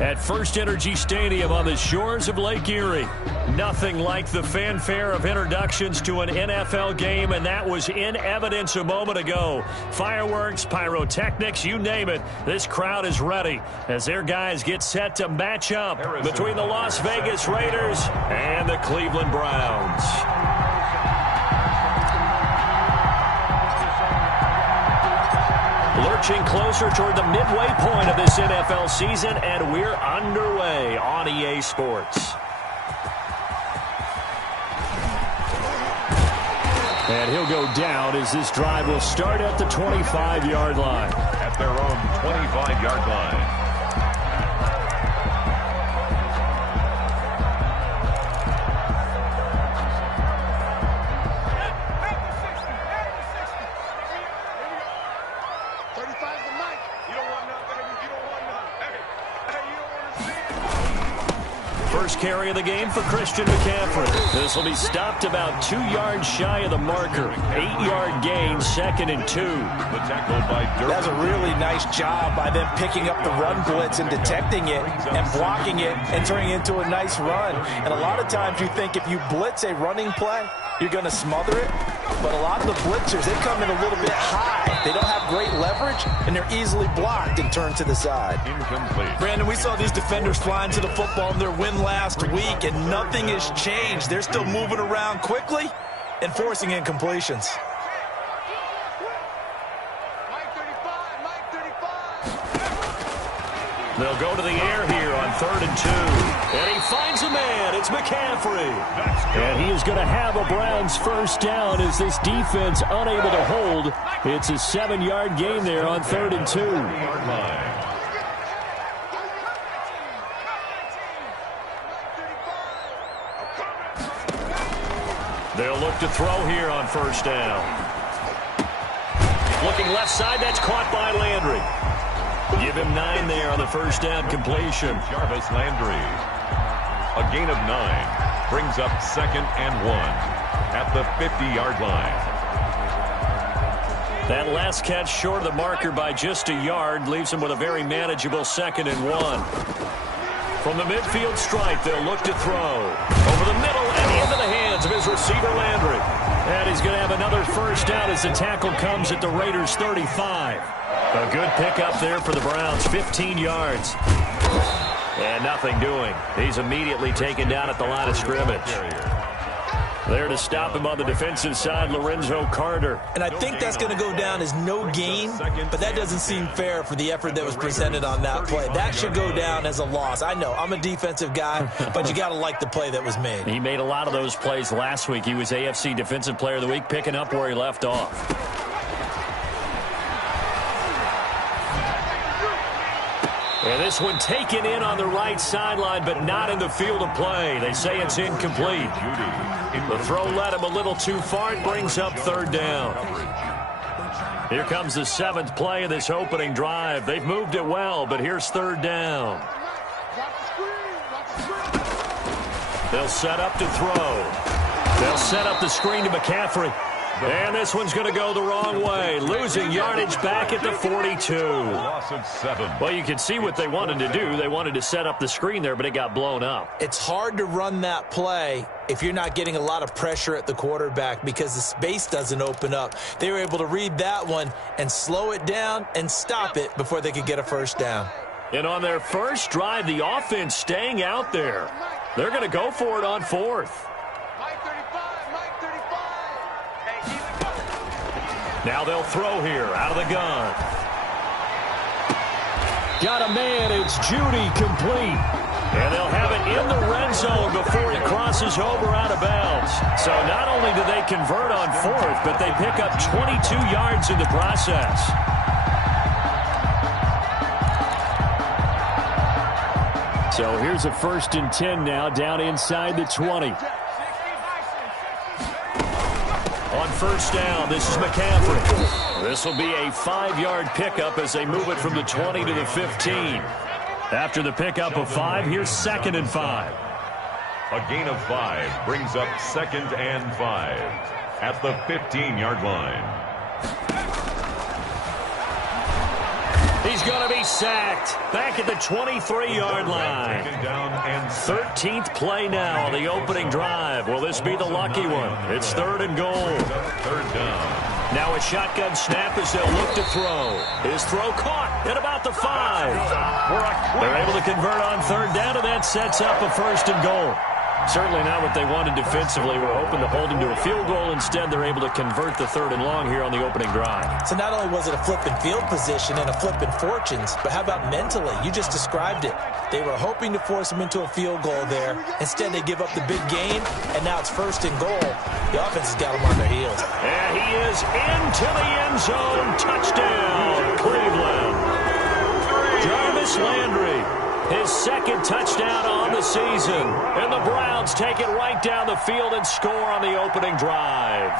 at First Energy Stadium on the shores of Lake Erie. Nothing like the fanfare of introductions to an NFL game, and that was in evidence a moment ago. Fireworks, pyrotechnics, you name it. This crowd is ready as their guys get set to match up between the Las Vegas Raiders and the Cleveland Browns. Lurching closer toward the midway point of this NFL season, and we're underway on EA Sports. And he'll go down as this drive will start at the 25-yard line. At their own 25-yard line. First carry of the game for Christian McCaffrey. This will be stopped about 2 yards shy of the marker. 8-yard gain, 2nd and 2. The tackle by Durham. That's a really nice job by them picking up the run blitz and detecting it and blocking it and turning it into a nice run. And a lot of times you think if you blitz a running play, you're going to smother it. But a lot of the blitzers, they come in a little bit high. They don't have great leverage, and they're easily blocked and turned to the side. Incomplete. Brandon, we saw these defenders flying to the football in their win last week, and nothing has changed. They're still moving around quickly and forcing incompletions. They'll go to the air here on 3rd and 2. And he finds a man. It's McCaffrey. And he is going to have a Browns first down as this defense unable to hold. It's a 7-yard gain there on 3rd and 2. They'll look to throw here on first down. Looking left side, that's caught by Landry. Give him 9 there on the first down completion. Jarvis Landry. A gain of 9 brings up 2nd and 1 at the 50-yard line. That last catch short of the marker by just a yard leaves him with a very manageable 2nd and 1. From the midfield stripe, they'll look to throw. Over the middle and into the hands of his receiver, Landry. And he's going to have another first down as the tackle comes at the Raiders' 35. A good pickup there for the Browns, 15 yards. And nothing doing. He's immediately taken down at the line of scrimmage. There to stop him on the defensive side, Lorenzo Carter. And I think that's going to go down as no gain, but that doesn't seem fair for the effort that was presented on that play. That should go down as a loss. I know, I'm a defensive guy, but you got to like the play that was made. He made a lot of those plays last week. He was AFC Defensive Player of the Week, picking up where he left off. And this one taken in on the right sideline, but not in the field of play. They say it's incomplete. The throw led him a little too far. It brings up 3rd down. Here comes the 7th play of this opening drive. They've moved it well, but here's 3rd down. They'll set up to throw. They'll set up the screen to McCaffrey. And this one's going to go the wrong way. Losing yardage back at the 42. Loss of 7. Well, you can see what they wanted to do. They wanted to set up the screen there, but it got blown up. It's hard to run that play if you're not getting a lot of pressure at the quarterback because the space doesn't open up. They were able to read that one and slow it down and stop it before they could get a first down. And on their first drive, the offense staying out there. They're going to go for it on 4th. Now they'll throw here out of the gun. Got a man. It's Judy, complete. And they'll have it in the red zone before he crosses over out of bounds. So not only do they convert on 4th, but they pick up 22 yards in the process. So here's a 1st and 10 now down inside the 20. On first down, this is McCaffrey. This will be a 5-yard pickup as they move it from the 20 to the 15. After the pickup of 5, here's 2nd and 5. A gain of 5 brings up 2nd and 5 at the 15-yard line. He's going to be sacked. Back at the 23-yard line. 13th play now on the opening drive. Will this be the lucky one? It's 3rd and goal. 3rd down. Now a shotgun snap as they'll look to throw. His throw caught at about the 5. They're able to convert on 3rd down, and that sets up a 1st and goal. Certainly not what they wanted defensively. We're hoping to hold him to a field goal. Instead, they're able to convert the 3rd and long here on the opening drive. So not only was it a flipping field position and a flipping fortunes, but how about mentally? You just described it. They were hoping to force him into a field goal there. Instead, they give up the big gain, and now it's 1st and goal. The offense has got him on their heels. And he is into the end zone. Touchdown, Cleveland. Jarvis Landry. His 2nd touchdown on the season. And the Browns take it right down the field and score on the opening drive.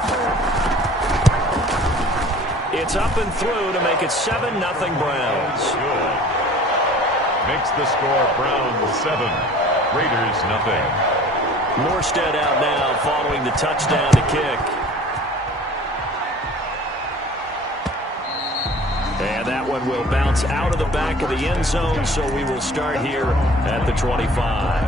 It's up and through to make it 7-0 Browns. Good. Makes the score Browns 7, Raiders nothing. Morstead out now following the touchdown to kick. And that one will bounce out of the back of the end zone, so we will start here at the 25.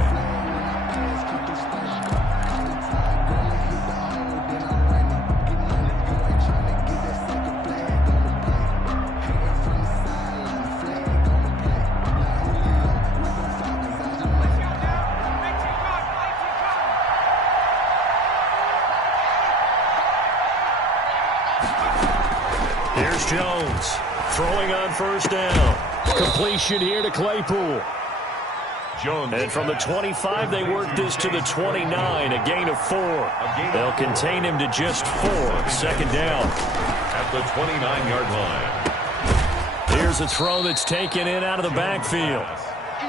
Here's Jones. Throwing on 1st down. Completion here to Claypool. Jones. And from the 25, they work this to the 29, a gain of 4. They'll contain him to just 4. 2nd down. At the 29-yard line. Here's a throw that's taken in out of the backfield.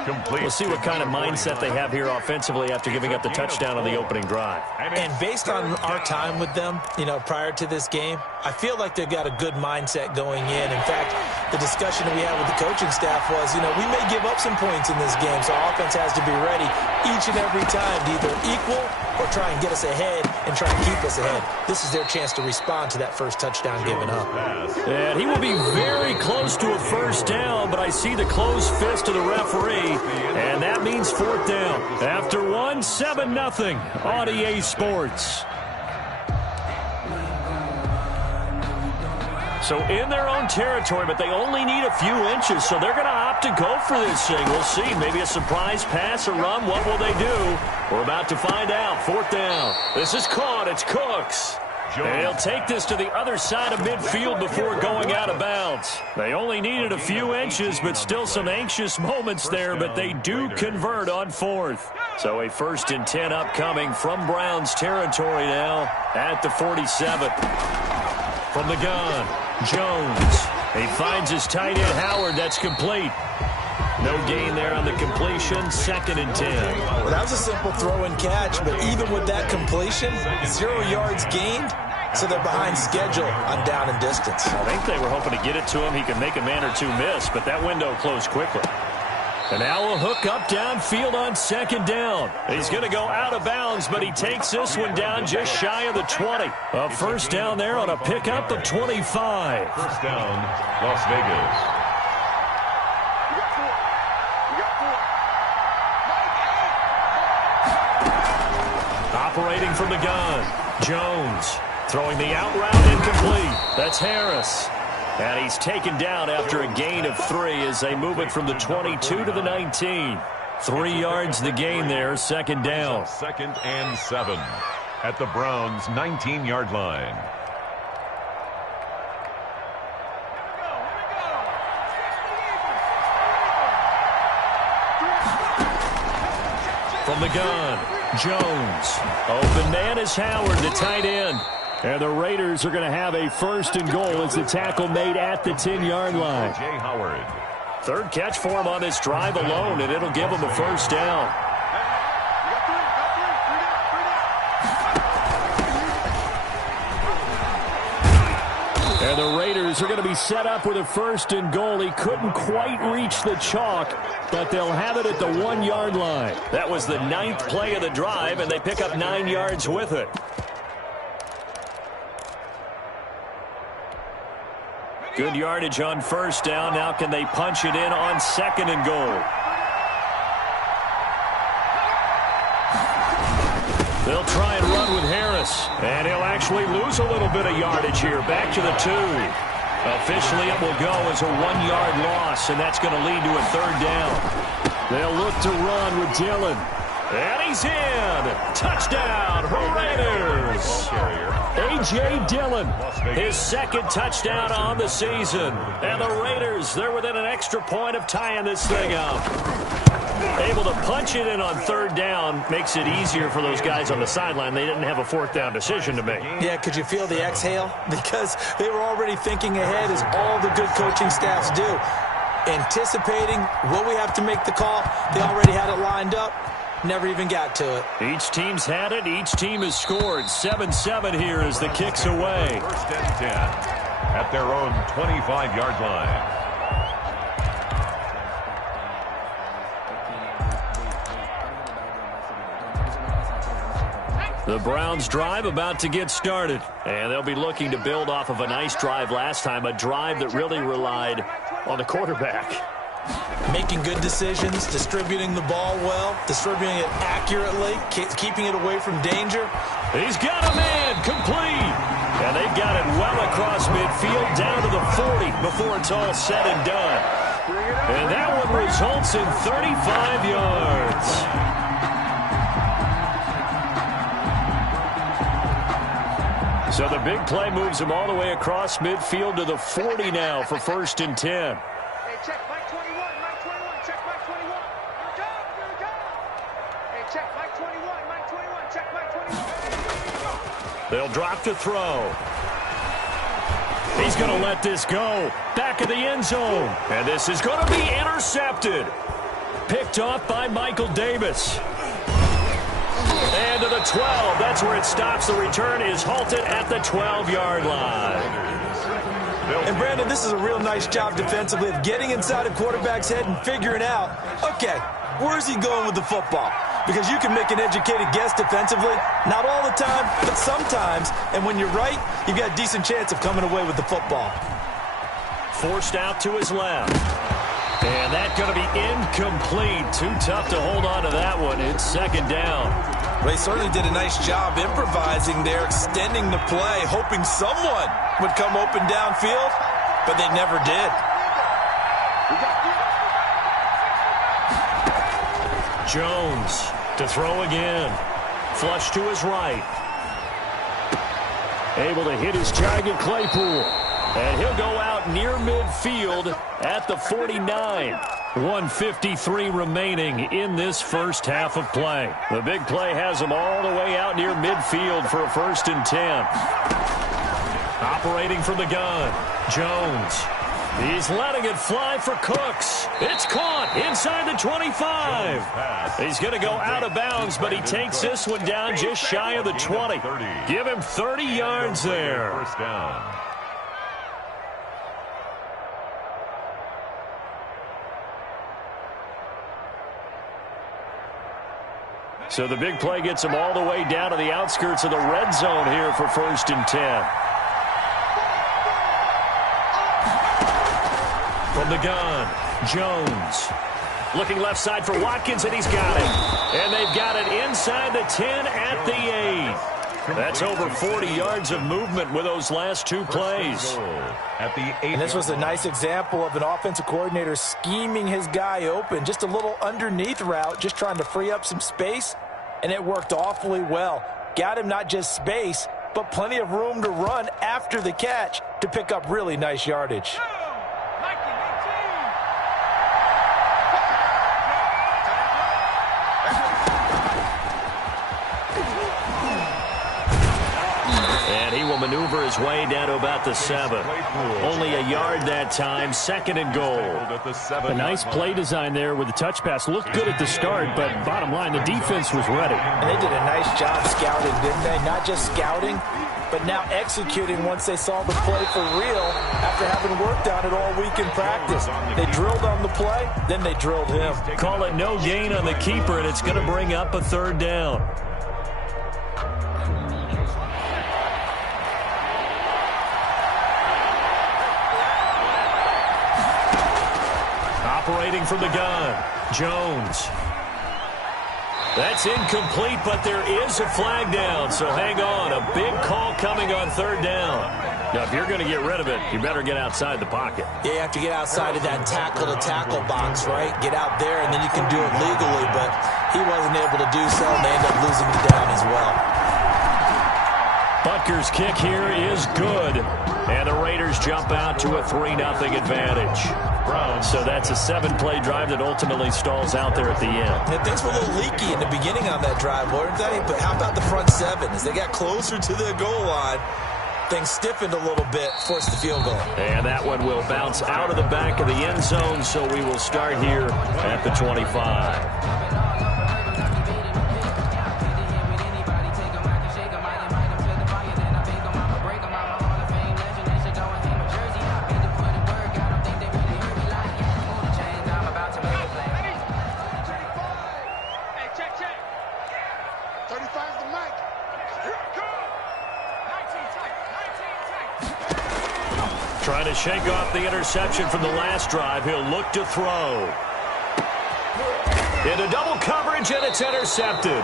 Complete. We'll see what kind of mindset they have here offensively after giving up the touchdown on the opening drive. And based on our time with them, prior to this game, I feel like they've got a good mindset going in. In fact, the discussion that we had with the coaching staff was, we may give up some points in this game, so our offense has to be ready each and every time to either equal or try and get us ahead and try and keep us ahead. This is their chance to respond to that first touchdown given up. And he will be very close to a 1st down, but I see the closed fist of the referee, and that means 4th down. After 1, 7-0 on EA Sports. So in their own territory, but they only need a few inches, so they're going to opt to go for this thing. We'll see. Maybe a surprise pass or run. What will they do? We're about to find out. 4th down. This is caught. It's Cooks. And he'll take this to the other side of midfield before going out of bounds. They only needed a few inches, but still some anxious moments there, but they do convert on 4th. So a 1st and 10 upcoming from Browns territory now at the 47. From the gun, Jones. He finds his tight end, Howard. That's complete. No gain there on the completion. 2nd and 10. Well, that was a simple throw and catch, but even with that completion, 0 yards gained, so they're behind schedule on down and distance. I think they were hoping to get it to him. He could make a man or two miss, but that window closed quickly. And now a hook up downfield on 2nd down. He's going to go out of bounds, but he takes this one down just shy of the 20. A 1st down there on a pickup of 25. 1st down, Las Vegas. Operating from the gun, Jones. Throwing the out route incomplete. That's Harris. And he's taken down after a gain of 3 as they move it from the 22 to the 19. 3 yards the gain there, 2nd down. 2nd and 7 at the Browns' 19-yard line. From the gun, Jones. Open man is Howard, the tight end. And the Raiders are going to have a 1st and goal as the tackle made at the 10-yard line. Jay Howard. 3rd catch for him on this drive alone, and it'll give him a 1st down. And the Raiders are going to be set up with a 1st and goal. He couldn't quite reach the chalk, but they'll have it at the 1-yard line. That was the 9th play of the drive, and they pick up 9 yards with it. Good yardage on first down. Now can they punch it in on second and goal? They'll try and run with Harris. And he'll actually lose a little bit of yardage here. Back to the 2. Officially, it will go as a 1-yard loss, and that's going to lead to a third down. They'll look to run with Dillon. And he's in. Touchdown, Raiders. A.J. Dillon, his second touchdown on the season. And the Raiders, they're within an extra point of tying this thing up. Able to punch it in on third down makes it easier for those guys on the sideline. They didn't have a fourth down decision to make. Yeah, could you feel the exhale? Because they were already thinking ahead, as all the good coaching staffs do. Anticipating, will we have to make the call? They already had it lined up. Never even got to it. Each team's had it. Each team has scored. 7-7 here as the kick's away. First and 10 at their own 25-yard line. The Browns' drive about to get started. And they'll be looking to build off of a nice drive last time, a drive that really relied on the quarterback. Making good decisions, distributing the ball well, distributing it accurately, keeping it away from danger. He's got a man, complete. And they've got it well across midfield, down to the 40 before it's all said and done. And that one results in 35 yards. So the big play moves him all the way across midfield to the 40 now for first and 10. Hey, check Mike 21, Mike 21, check Mike 21. Here we go. Hey, check Mike 21, Mike 21, check Mike 21. They'll drop to throw. He's going to let this go. Back of the end zone. And this is going to be intercepted. Picked off by Michael Davis. And to the 12. That's where it stops. The return is halted at the 12-yard line. And, Brandon, this is a real nice job defensively of getting inside a quarterback's head and figuring out, okay, where's he going with the football? Because you can make an educated guess defensively. Not all the time, but sometimes. And when you're right, you've got a decent chance of coming away with the football. Forced out to his left. And that's going to be incomplete. Too tough to hold on to that one. It's second down. Well, he certainly did a nice job improvising there, extending the play, hoping someone would come open downfield, but they never did. Jones to throw again. Flush to his right. Able to hit his target, Claypool. And he'll go out near midfield at the 49. 1:53 remaining in this first half of play. The big play has him all the way out near midfield for a first and 10. Operating from the gun, Jones. He's letting it fly for Cooks. It's caught inside the 25. He's going to go out of bounds, but he takes this one down just shy of the 20. Give him 30 yards there. First down. So the big play gets him all the way down to the outskirts of the red zone here for first and 10. From the gun, Jones. Looking left side for Watkins, and he's got it. And they've got it inside the 10 at the 8. That's over 40 yards of movement with those last two plays. At the 8. And this was a nice example of an offensive coordinator scheming his guy open. Just a little underneath route, just trying to free up some space, and it worked awfully well. Got him not just space, but plenty of room to run after the catch to pick up really nice yardage. Maneuver his way down to about the 7. Only a yard that time, second and goal. A nice play design there with the touch pass. Looked good at the start, but bottom line, the defense was ready. And they did a nice job scouting, didn't they? Not just scouting, but now executing once they saw the play for real after having worked on it all week in practice. They drilled on the play, then they drilled him. Call it no gain on the keeper, and it's going to bring up a third down. operating from the gun. Jones. That's incomplete, but there is a flag down, so hang on. A big call coming on third down. Now, if you're going to get rid of it, you better get outside the pocket. Yeah, you have to get outside of that tackle-to-tackle box, right? Get out there, and then you can do it legally, but he wasn't able to do so, and they end up losing the down as well. Butker's kick here is good, and the Raiders jump out to a 3-0 advantage. So that's a 7-play drive that ultimately stalls out there at the end. Yeah, things were a little leaky in the beginning on that drive, weren't they? But how about the front seven? As they got closer to the goal line, things stiffened a little bit, forced the field goal. And that one will bounce out of the back of the end zone, so we will start here at the 25. Trying to shake off the interception from the last drive. He'll look to throw. Into double coverage, and it's intercepted.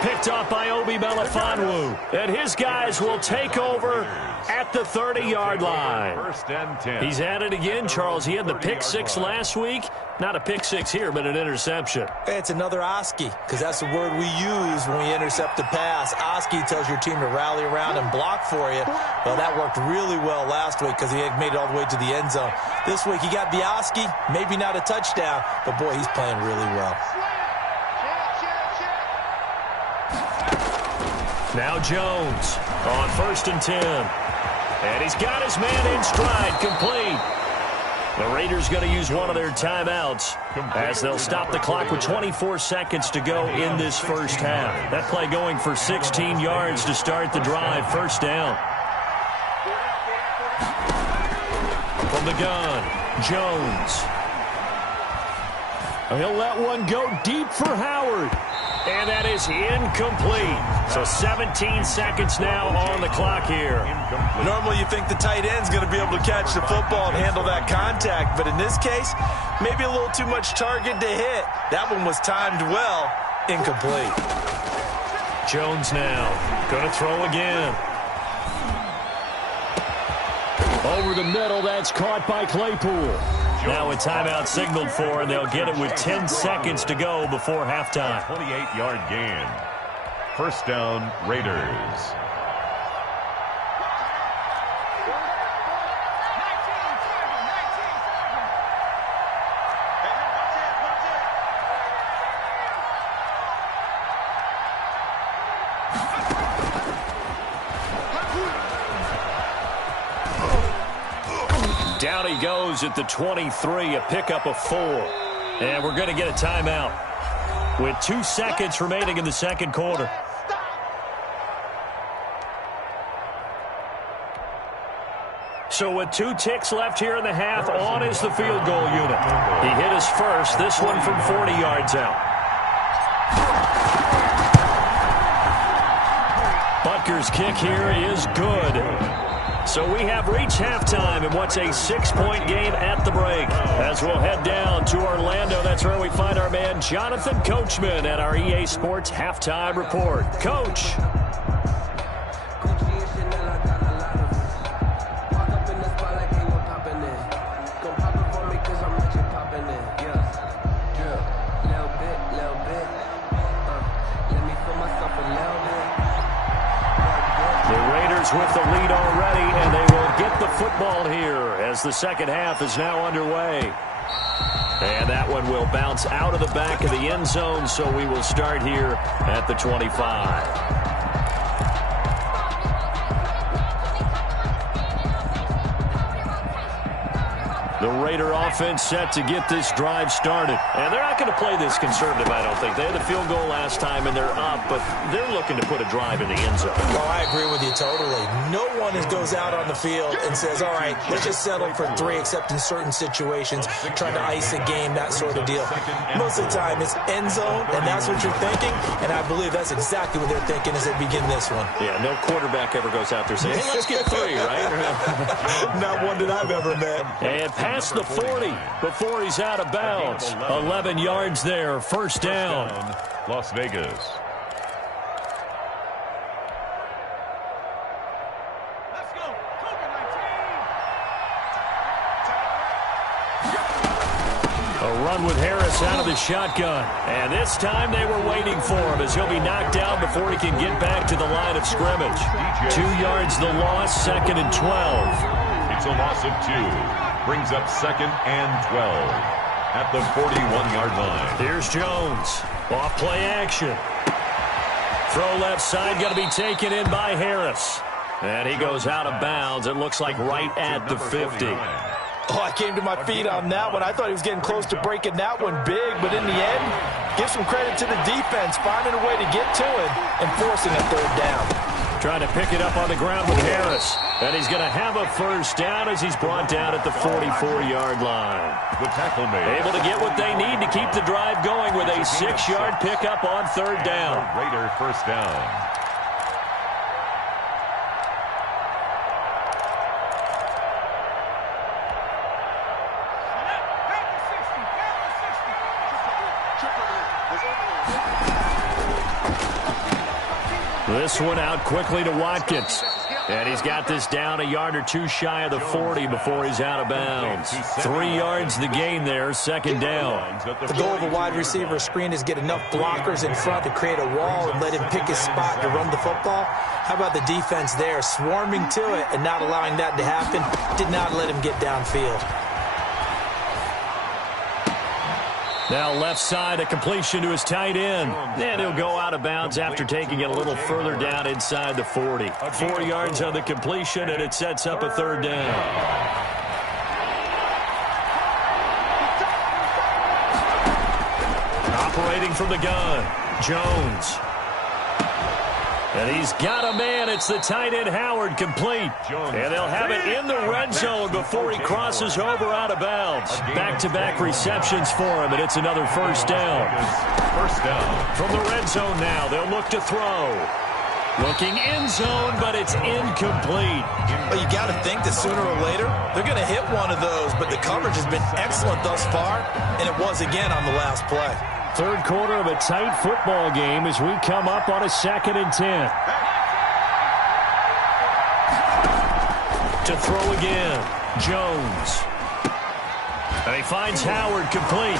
Picked off by Obi Melifonwu. And his guys will take over at the 30-yard line. First and 10. He's at it again, Charles. He had the pick six last week. Not a pick six here, but an interception. It's another Oski, because that's the word we use when we intercept a pass. Oski tells your team to rally around and block for you. Well, that worked really well last week because he had made it all the way to the end zone. This week he got the Oski, maybe not a touchdown, but boy, he's playing really well. Now Jones on 1st and 10. And he's got his man in stride, complete. The Raiders going to use one of their timeouts as they'll stop the clock with 24 seconds to go in this first half. That play going for 16 yards to start the drive, first down. From the gun, Jones. He'll let one go deep for Howard. And that is incomplete. So 17 seconds now on the clock here. Normally you think the tight end's going to be able to catch the football and handle that contact, but in this case, maybe a little too much target to hit. That one was timed well. Incomplete. Jones now going to throw again. Over the middle, that's caught by Claypool. Now a timeout signaled for, and they'll get it with 10 seconds to go before halftime. 28-yard gain. First down, Raiders. Down he goes at the 23, a pickup of 4. And we're going to get a timeout with 2 seconds remaining in the second quarter. So with 2 ticks left here in the half, on is the field goal unit. He hit his first, this one from 40 yards out. Butker's kick here is good. So we have reached halftime in what's a 6-point game at the break. As we'll head down to Orlando, that's where we find our man Jonathan Coachman at our EA Sports Halftime Report. Coach. With the lead already, and they will get the football here as the second half is now underway. And that one will bounce out of the back of the end zone, so we will start here at the 25. The Raider offense set to get this drive started. And they're not going to play this conservative, I don't think. They had the field goal last time, and they're up, but they're looking to put a drive in the end zone. Oh, I agree with you totally. No one goes out on the field and says, all right, let's just settle for 3, except in certain situations, trying to ice a game, that sort of deal. Most of the time, it's end zone, and that's what you're thinking, and I believe that's exactly what they're thinking as they begin this one. Yeah, no quarterback ever goes out there saying, hey, let's get 3, right? Not one that I've ever met. And past the 40 before he's out of bounds. 11 yards there, first down. Las Vegas. A run with Harris out of the shotgun. And this time they were waiting for him as he'll be knocked down before he can get back to the line of scrimmage. 2 yards the loss, second and 12. It's a loss of 2. Brings up second and 12 at the 41-yard line. Here's Jones. Off play action. Throw left side, going to be taken in by Harris. And he goes out of bounds. It looks like right at the 50. Oh, I came to my feet on that one. I thought he was getting close to breaking that one big, but in the end, give some credit to the defense, finding a way to get to it and forcing a third down. Trying to pick it up on the ground with Harris. And he's going to have a first down as he's brought down at the 44-yard line. The tackle made. Able to get what they need to keep the drive going with a 6-yard pickup on third down. Raider first down. This one out quickly to Watkins. And he's got this down a yard or two shy of the 40 before he's out of bounds. 3 yards the gain there, second down. The goal of a wide receiver screen is get enough blockers in front to create a wall and let him pick his spot to run the football. How about the defense there, swarming to it and not allowing that to happen? Did not let him get downfield. Now left side, a completion to his tight end. And he'll go out of bounds after taking it a little further down inside the 40. 4 yards on the completion, and it sets up a third down. Operating from the gun, Jones. And he's got a man. It's the tight end, Howard, complete. And they'll have it in the red zone before he crosses over out of bounds. Back-to-back receptions for him, and it's another first down. First down. From the red zone now, they'll look to throw. Looking end zone, but it's incomplete. Well, you got to think that sooner or later, they're going to hit one of those, but the coverage has been excellent thus far, and it was again on the last play. Third quarter of a tight football game as we come up on a 2nd and 10. To throw again, Jones. And he finds Howard complete.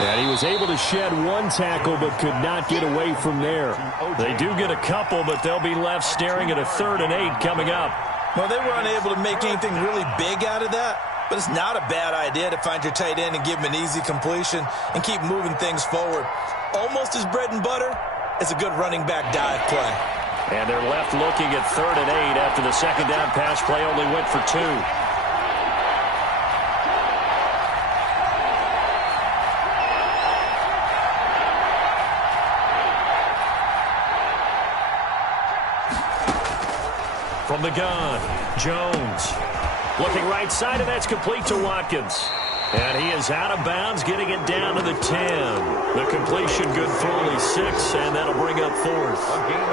And he was able to shed one tackle but could not get away from there. They do get a couple, but they'll be left staring at a 3rd and 8 coming up. Well, they were unable to make anything really big out of that. But it's not a bad idea to find your tight end and give him an easy completion and keep moving things forward. Almost as bread and butter as a good running back dive play. And they're left looking at 3rd and 8 after the second down pass play only went for 2. From the gun, Jones. Looking right side, and that's complete to Watkins. And he is out of bounds, getting it down to the 10. The completion good for only 6, and that'll bring up 4th.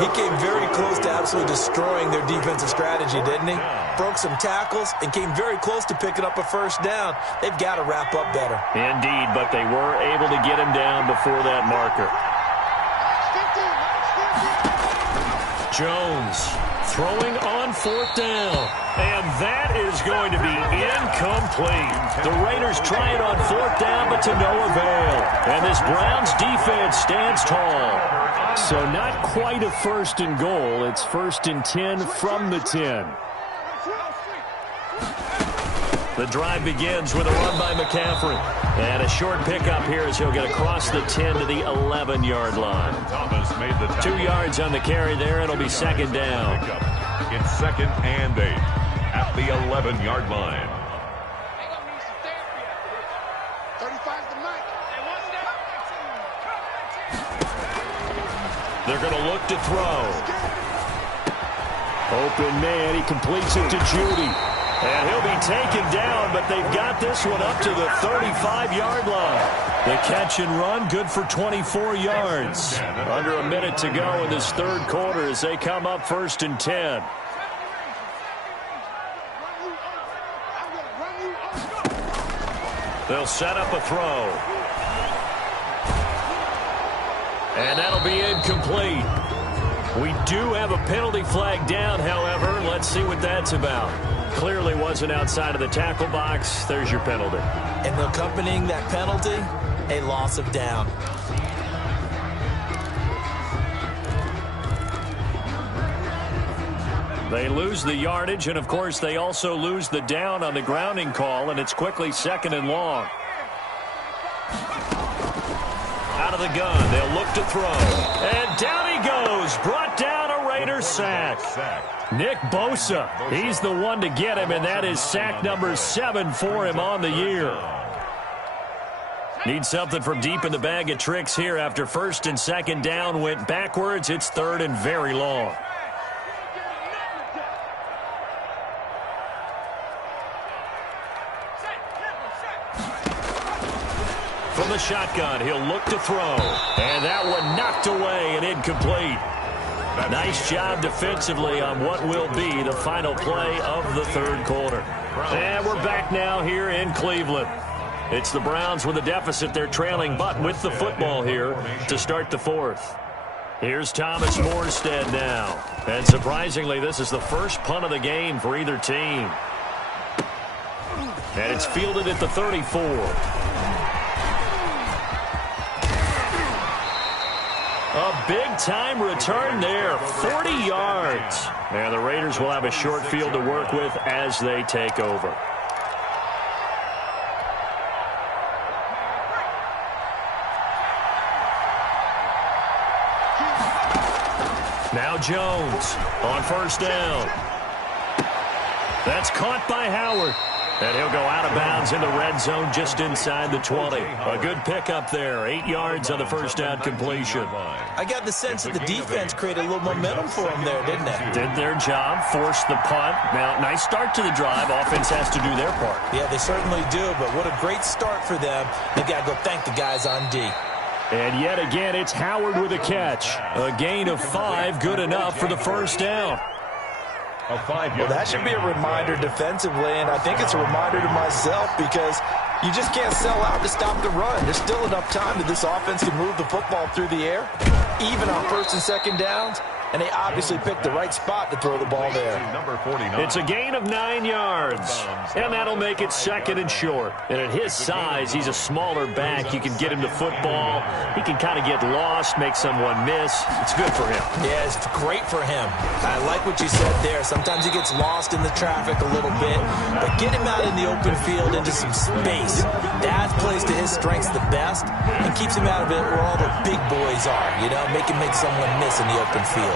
He came very close to absolutely destroying their defensive strategy, didn't he? Broke some tackles and came very close to picking up a first down. They've got to wrap up better. Indeed, but they were able to get him down before that marker. Jones throwing on 4th down. And that is going to be incomplete. The Raiders try it on 4th down, but to no avail. And this Browns defense stands tall. So not quite a 1st and goal. It's 1st and 10 from the 10. The drive begins with a run by McCaffrey. And a short pickup here as he'll get across the 10 to the 11-yard line. Thomas made the 2 yards on the carry there. It'll be 2nd down. It's 2nd and 8 at the 11-yard line. They're going to look to throw. Open man, he completes it to Judy. And he'll be taken down, but they've got this one up to the 35-yard line. The catch and run, good for 24 yards. Under a minute to go in this 3rd quarter as they come up 1st and 10. They'll set up a throw. And that'll be incomplete. We do have a penalty flag down, however. Let's see what that's about. Clearly wasn't outside of the tackle box. There's your penalty. And accompanying that penalty, a loss of down. They lose the yardage, and, of course, they also lose the down on the grounding call, and it's quickly 2nd and long. Out of the gun, they'll look to throw. And down he goes. Brought down a Raider sack. Nick Bosa, he's the one to get him, and that is sack number 7 for him on the year. Need something from deep in the bag of tricks here after 1st and 2nd down went backwards. It's 3rd and very long. From the shotgun, he'll look to throw. And that one knocked away and incomplete. Nice job defensively on what will be the final play of the 3rd quarter. And we're back now here in Cleveland. It's the Browns with a deficit. They're trailing, but with the football here to start the 4th. Here's Thomas Morstead now. And surprisingly, this is the first punt of the game for either team. And it's fielded at the 34. A big-time return there, 40 yards. And the Raiders will have a short field to work with as they take over. Now Jones on 1st down. That's caught by Howard. And he'll go out of bounds in the red zone just inside the 20. A good pickup there. 8 yards on the 1st down completion. I got the sense that the defense created a little momentum for them there, didn't they? Did their job, forced the punt. Now, nice start to the drive. Offense has to do their part. Yeah, they certainly do, but what a great start for them. They've got to go thank the guys on D. And yet again, it's Howard with a catch. A gain of 5, good enough for the 1st down. Well, that should be a reminder defensively, and I think it's a reminder to myself because you just can't sell out to stop the run. There's still enough time that this offense can move the football through the air, even on 1st and 2nd downs, and they obviously picked the right spot to throw the ball there. It's a gain of 9 yards, and that'll make it 2nd and short. And at his size, he's a smaller back. You can get him to football. He can kind of get lost, make someone miss. It's good for him. Yeah, it's great for him. I like what you said there. Sometimes he gets lost in the traffic a little bit, but get him out in the open field into some space. That plays to his strengths the best and keeps him out of it where all the big boys are, you know, make him make someone miss in the open field.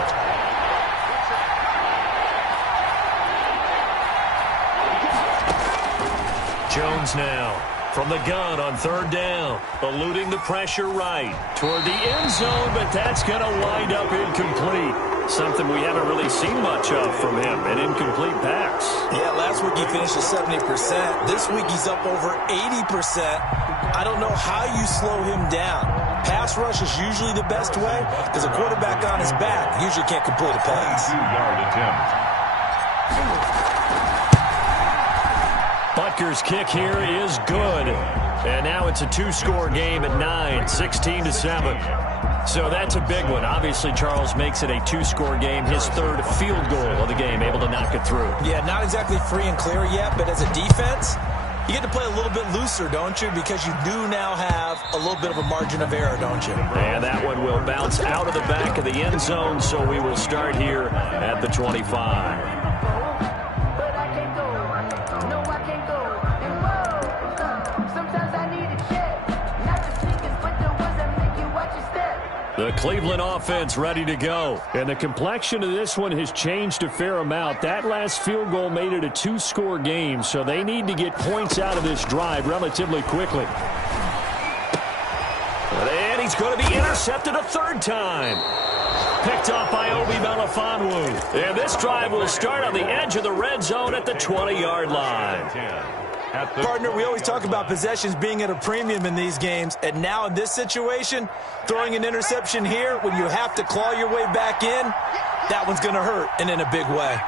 Jones now from the gun on 3rd down, eluding the pressure right toward the end zone, but that's going to wind up incomplete. Something we haven't really seen much of from him, an incomplete pass. Yeah, last week he finished at 70%. This week he's up over 80%. I don't know how you slow him down. Pass rush is usually the best way because a quarterback on his back usually can't complete a pass. 2-yard attempt. Butker's kick here is good. And now it's a 2-score game at 9, 16-7. So that's a big one. Obviously, Charles makes it a 2-score game, his 3rd field goal of the game, able to knock it through. Yeah, not exactly free and clear yet, but as a defense, you get to play a little bit looser, don't you? Because you do now have a little bit of a margin of error, don't you? And that one will bounce out of the back of the end zone, so we will start here at the 25. The Cleveland offense ready to go. And the complexion of this one has changed a fair amount. That last field goal made it a 2-score game, so they need to get points out of this drive relatively quickly. And he's going to be intercepted a 3rd time. Picked off by Obi Melifonwu. And this drive will start on the edge of the red zone at the 20-yard line. Partner, we always talk about possessions being at a premium in these games, and now in this situation, throwing an interception here when you have to claw your way back in, that one's going to hurt, and in a big way.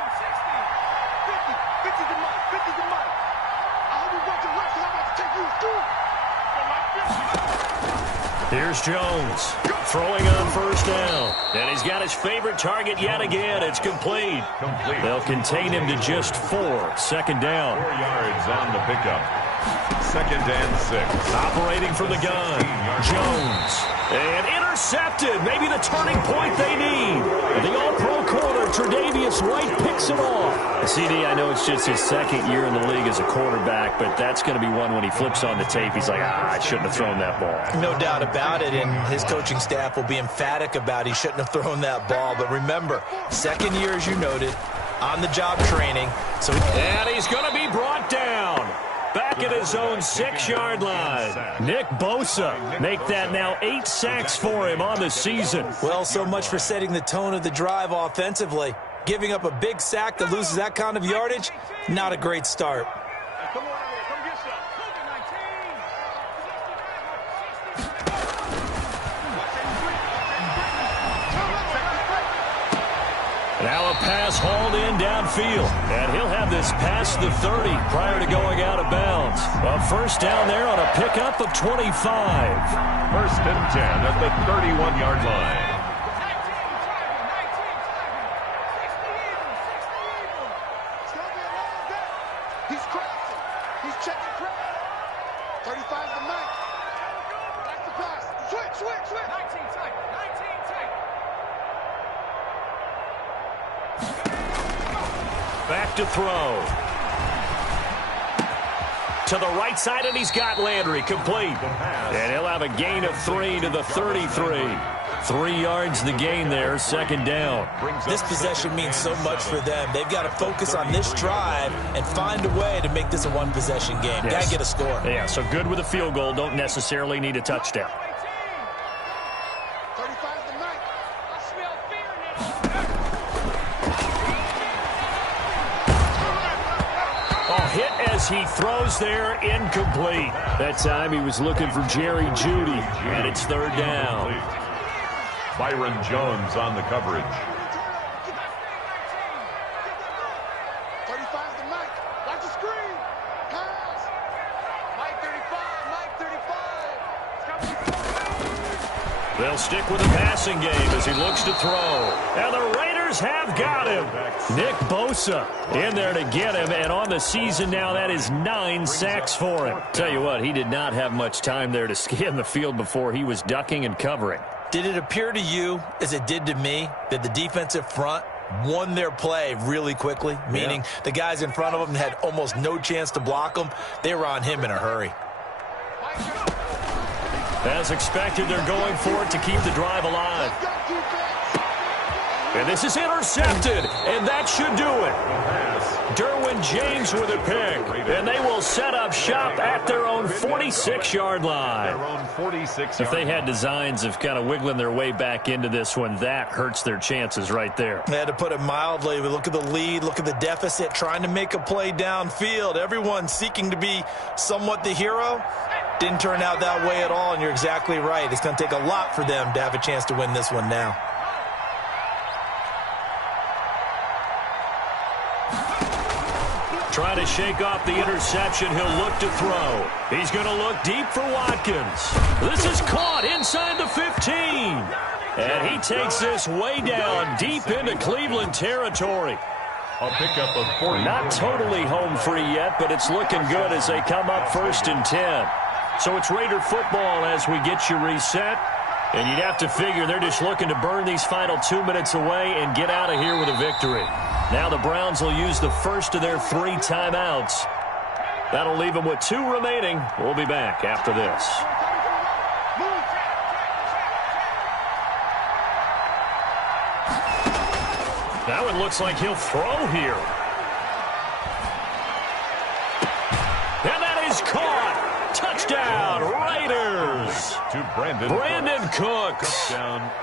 Here's Jones throwing on first down. And he's got his favorite target yet again. It's complete. They'll contain him to just 4. Second down. 4 yards on the pickup. Second and 6. Operating from the gun. Jones. And intercepted. Maybe the turning point they need. The all-pro corner, Tre'Davious White, picks it off. CD, I know it's just his second year in the league as a quarterback, but that's going to be one when he flips on the tape. He's like, I shouldn't have thrown that ball. No doubt about it, and his coaching staff will be emphatic about he shouldn't have thrown that ball. But remember, second year, as you noted, on-the-job training. And he's going to be brought down. Back at his own 6-yard line. Nick Bosa make that now 8 sacks for him on the season. Well, so much for setting the tone of the drive offensively. Giving up a big sack that loses that kind of yardage, not a great start. Now a pass hauled in downfield. And he'll have this past the 30 prior to going out of bounds. A first down there on a pickup of 25. First and 10 at the 31-yard line. He's crossing. He's checking crack. 35 to Mike. That's the pass. Switch. 19 tight. Back to throw. To the right side, and he's got Landry complete. And he'll have a gain of 3 to the 33. 3 yards the gain there, second down. This possession means so much for them. They've got to focus on this drive and find a way to make this a one-possession game. Yes. Got to get a score. Yeah, so good with a field goal. Don't necessarily need a touchdown. 35 to Mike. I smell fear now. Hit as he throws there, incomplete. That time he was looking for Jerry Jeudy, and it's third down. Byron Jones on the coverage. 35 to Mike. Watch the screen. Pass. Mike 35. They'll stick with the passing game as he looks to throw. And the Raiders have got him. Nick Bosa in there to get him. And on the season now, that is 9 sacks for him. Tell you what, he did not have much time there to scan the field before he was ducking and covering. Did it appear to you, as it did to me, that the defensive front won their play really quickly? Meaning the guys in front of them had almost no chance to block them. They were on him in a hurry. As expected, they're going for it to keep the drive alive. And this is intercepted, and that should do it. Derwin James with a pick, and they will set up shop at their own 46-yard line. If they had designs of kind of wiggling their way back into this one, that hurts their chances right there. They had to put it mildly. We look at the lead, look at the deficit, trying to make a play downfield. Everyone seeking to be somewhat the hero. Didn't turn out that way at all, and you're exactly right. It's going to take a lot for them to have a chance to win this one now. Trying to shake off the interception. He'll look to throw. He's going to look deep for Watkins. This is caught inside the 15. And he takes this way down deep into Cleveland territory. A pickup of 40. Not totally home free yet, but it's looking good as they come up first and 10. So it's Raider football as we get you reset. And you'd have to figure they're just looking to burn these final 2 minutes away and get out of here with a victory. Now the Browns will use the first of their 3 timeouts. That'll leave them with 2 remaining. We'll be back after this. Now it looks like he'll throw here. And that is caught. Touchdown, Raiders. To Brandon Cooks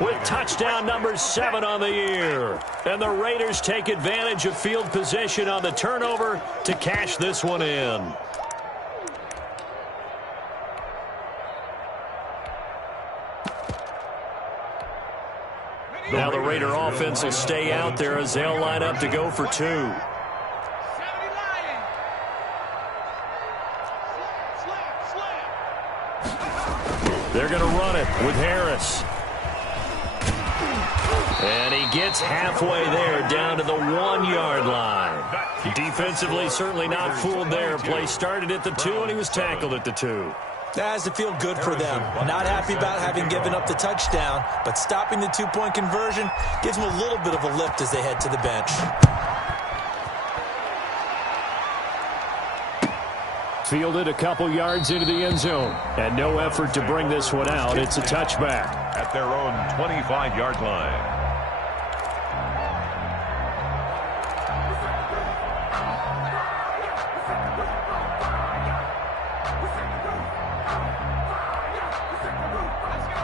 with touchdown number 7 on the year. And the Raiders take advantage of field position on the turnover to cash this one in. Now the Raider offense will stay out there as they'll line up to go for 2. They're going to run it with Harris. And he gets halfway there, down to the 1-yard line. Defensively, certainly not fooled there. Play started at the 2, and he was tackled at the 2. That has to feel good for them. Not happy about having given up the touchdown, but stopping the 2-point conversion gives them a little bit of a lift as they head to the bench. Fielded a couple yards into the end zone, and no effort to bring this one out. It's a touchback. At their own 25-yard line.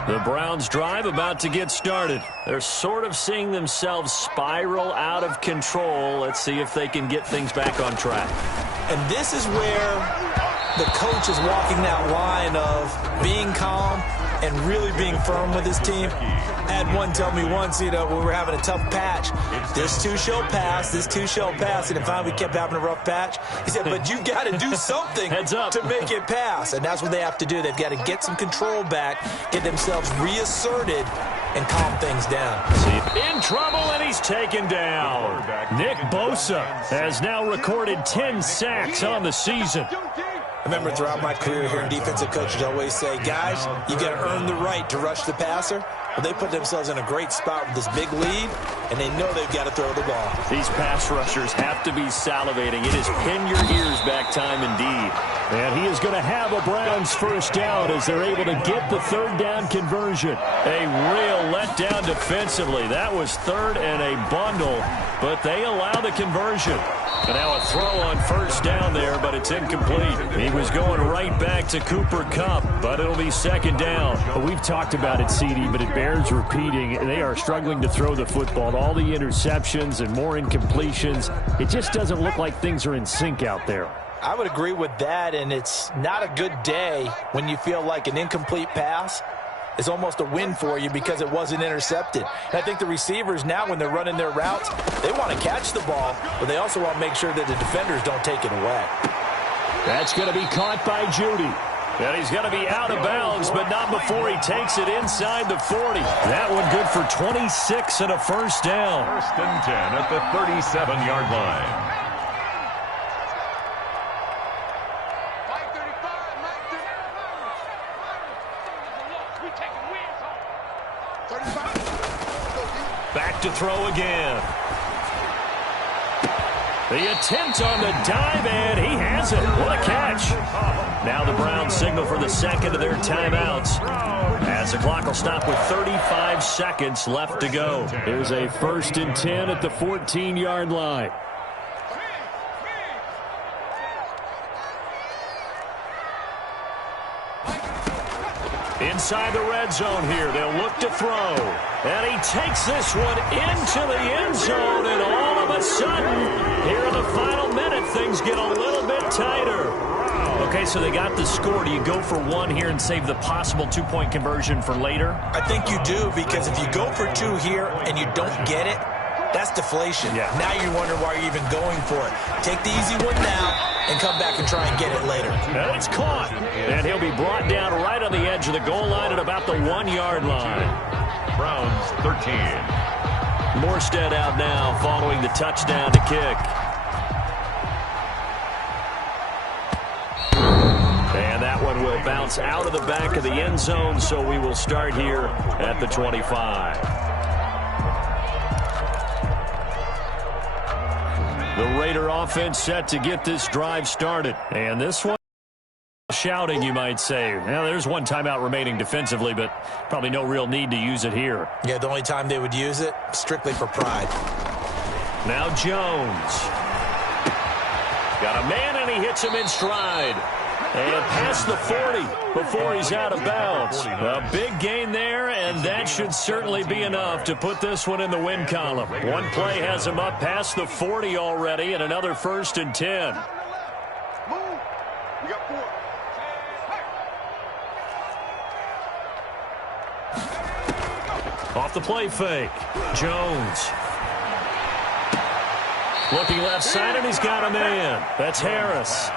The Browns' drive about to get started. They're sort of seeing themselves spiral out of control. Let's see if they can get things back on track. And this is where the coach is walking that line of being calm and really being firm with his team. I had one tell me once, when we were having a tough patch, this too shall pass, this too shall pass. And finally we kept having a rough patch. He said, but you got to do something to make it pass. And that's what they have to do. They've got to get some control back, get themselves reasserted, and calm things down. In trouble, and he's taken down. Nick Bosa has now recorded 10 sacks on the season. I remember throughout my career hearing defensive coaches always say, guys, you got to earn the right to rush the passer. Well, they put themselves in a great spot with this big lead, and they know they've got to throw the ball. These pass rushers have to be salivating. It is pin your ears back time indeed. And he is going to have a Browns first down as they're able to get the third down conversion. A real letdown defensively. That was third and a bundle, but they allow the conversion. And now a throw on first down there, but it's incomplete. He was going right back to Cooper Kupp, but it'll be second down. We've talked about it, CD, but it bears repeating. They are struggling to throw the football. All the interceptions and more incompletions. It just doesn't look like things are in sync out there. I would agree with that, and it's not a good day when you feel like an incomplete pass is almost a win for you because it wasn't intercepted. And I think the receivers now, when they're running their routes, they want to catch the ball, but they also want to make sure that the defenders don't take it away. That's going to be caught by Judy. And he's going to be out of bounds, but not before he takes it inside the 40. That one good for 26 and a first down. First and 10 at the 37-yard line. Back to throw again. The attempt on the dive, and he has it. What a catch. Now the Browns signal for the second of their timeouts, as the clock will stop with 35 seconds left to go. There's a first and 10 at the 14-yard line. Inside the red zone here, they'll look to throw. And he takes this one into the end zone, and all of a sudden, here in the final minute, things get a little bit tighter. Okay, so they got the score. Do you go for one here and save the possible 2-point conversion for later? I think you do, because if you go for two here and you don't get it, that's deflation. Yeah. Now you wonder why you're even going for it. Take the easy one now and come back and try and get it later. And it's caught. And he'll be brought down right on the edge of the goal line at about the 1-yard line. Browns 13. Morstead out now following the touchdown to kick. And that one will bounce out of the back of the end zone, so we will start here at the 25. The Raider offense set to get this drive started. And this one, shouting, you might say. Now, there's one timeout remaining defensively, but probably no real need to use it here. Yeah, the only time they would use it, strictly for pride. Now Jones. Got a man, and he hits him in stride. And past the 40 before he's out of bounds. A big gain there, and that should certainly be enough to put this one in the win column. One play has him up past the 40 already, and another first and 10. Off the play fake. Jones. Looking left side, and he's got a man. That's Harris.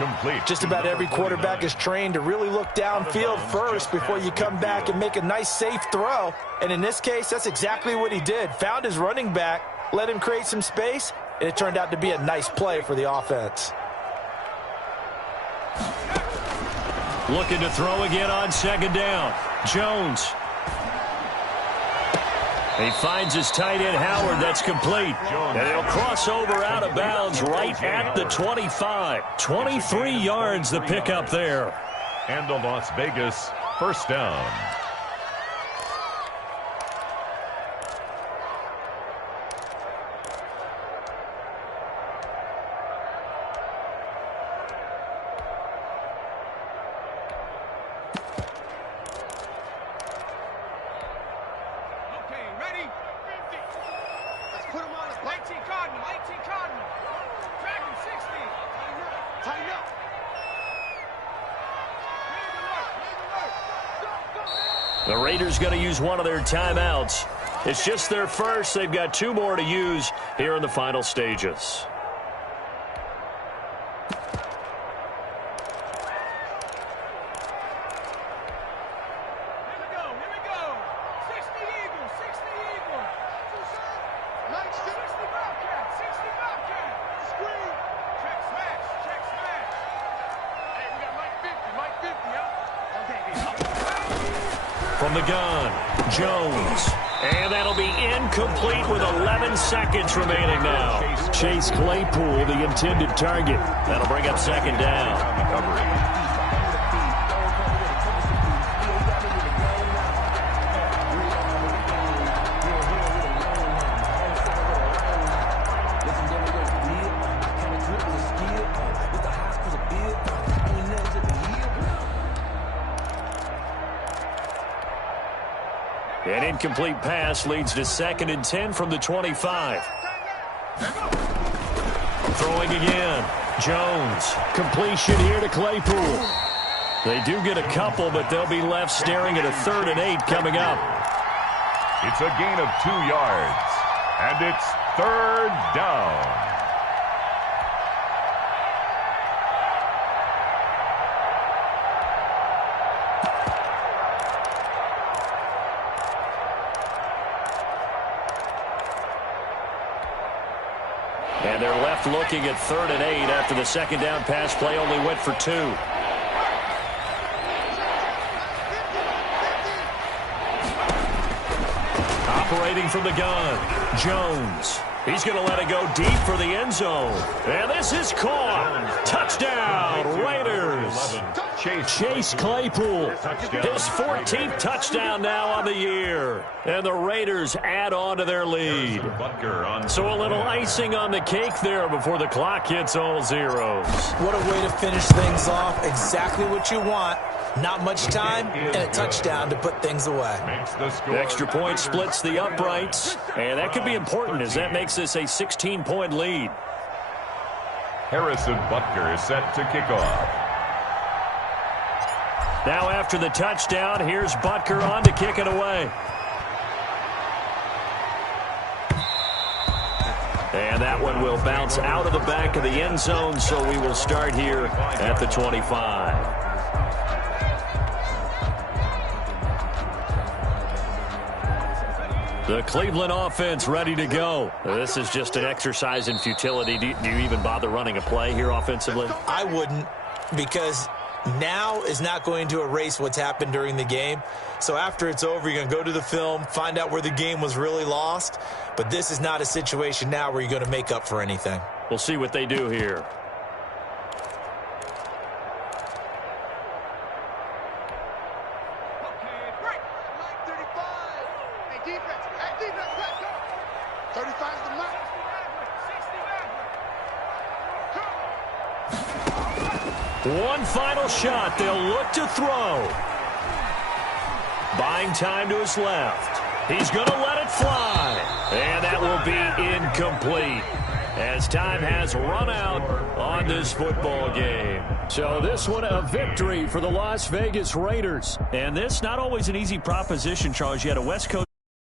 complete. Just about every quarterback is trained to really look downfield first before you come back and make a nice, safe throw. And in this case, that's exactly what he did. Found his running back, let him create some space, and it turned out to be a nice play for the offense. Looking to throw again on second down. Jones. He finds his tight end, Howard. That's complete. And he'll cross over out of bounds right at the 25. 23 yards the pickup there. And the Las Vegas first down. The Raiders going to use one of their timeouts. It's just their first. They've got 2 more to use here in the final stages. From the gun, Jones. And that'll be incomplete with 11 seconds remaining now. Chase Claypool, the intended target. That'll bring up second down. An incomplete pass leads to 2nd and 10 from the 25. Throwing again. Jones. Completion here to Claypool. They do get a couple, but they'll be left staring at a 3rd and 8 coming up. It's a gain of 2 yards. And it's 3rd down. And they're left looking at 3rd and 8 after the 2nd down pass play only went for 2. Operating from the gun, Jones. He's going to let it go deep for the end zone. And this is caught. Touchdown, Raiders. Chase Claypool. His 14th touchdown now on the year. And the Raiders add on to their lead. So a little icing on the cake there before the clock hits all zeros. What a way to finish things off. Exactly what you want. Not much time and a touchdown to put things away. The extra point splits the uprights. And that could be important as that makes this a 16-point lead. Harrison Butker is set to kick off. Now after the touchdown, here's Butker on to kick it away. And that one will bounce out of the back of the end zone, so we will start here at the 25. The Cleveland offense ready to go. This is just an exercise in futility. Do you even bother running a play here offensively? I wouldn't, because now is not going to erase what's happened during the game. So after it's over, you're going to go to the film, find out where the game was really lost. But this is not a situation now where you're going to make up for anything. We'll see what they do here. One final shot. They'll look to throw. Buying time to his left. He's going to let it fly. And that will be incomplete as time has run out on this football game. So this one a victory for the Las Vegas Raiders. And this not always an easy proposition, Charles. You had a West Coast